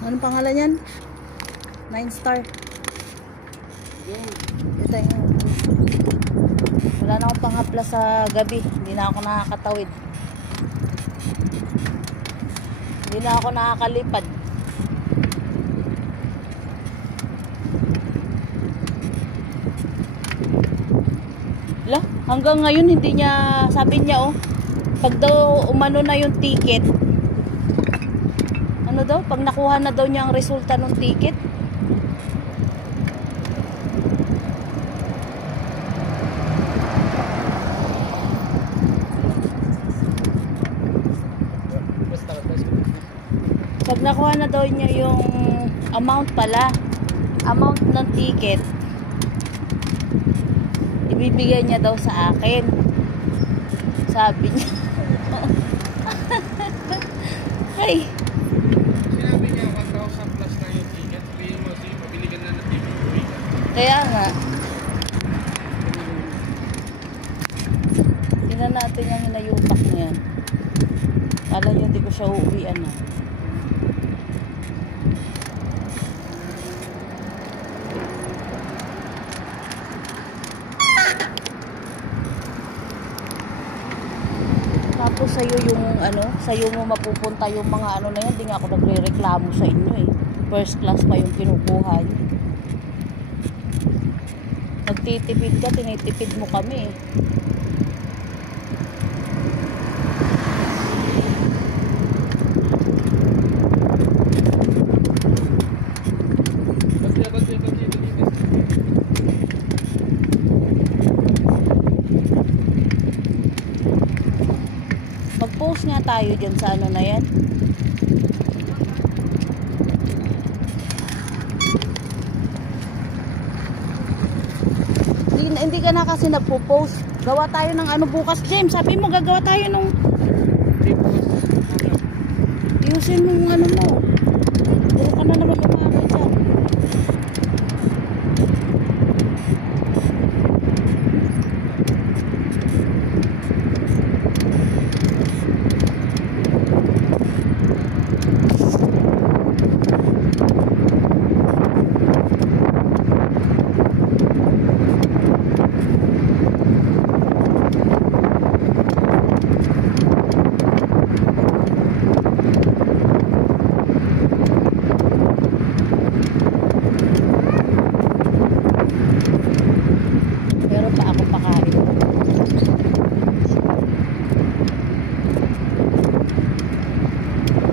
Anong pangalan yan? 9 star. Ito yung... Wala na akong panghapla sa gabi. Hindi na ako nakakatawid. Hindi na ako nakakalipad. Wala, hanggang ngayon hindi niya, sabi niya oh, pag daw umano na yung ticket, ano daw, pag nakuha na daw niya ang resulta ng ticket, pag nakuha na daw niya yung amount ng ticket, ibibigay niya daw sa akin, sabi niya. Ay, sinabi niya 1,000 plus na yung ticket, sabihin mo siya mabiligan na ng ticket. kaya nga tingnan natin yung hinayupak niya. Kala niyo hindi ko siya uuwian na. Tapos sa'yo yung ano, sa'yo mo mapupunta yung mga ano na yan. Di nga ako nagre-reklamo sa inyo eh. First class pa yung kinukuha nyo. Nagtitipid ka, tinitipid mo kami eh. Mag-post nga tayo dyan sa ano na yan. Hindi ka na kasi nagpo-post. Gawa tayo ng ano bukas, James. Sabi mo gagawa tayo nung ayusin mo yung ano mo. Puro ka na naman umaga.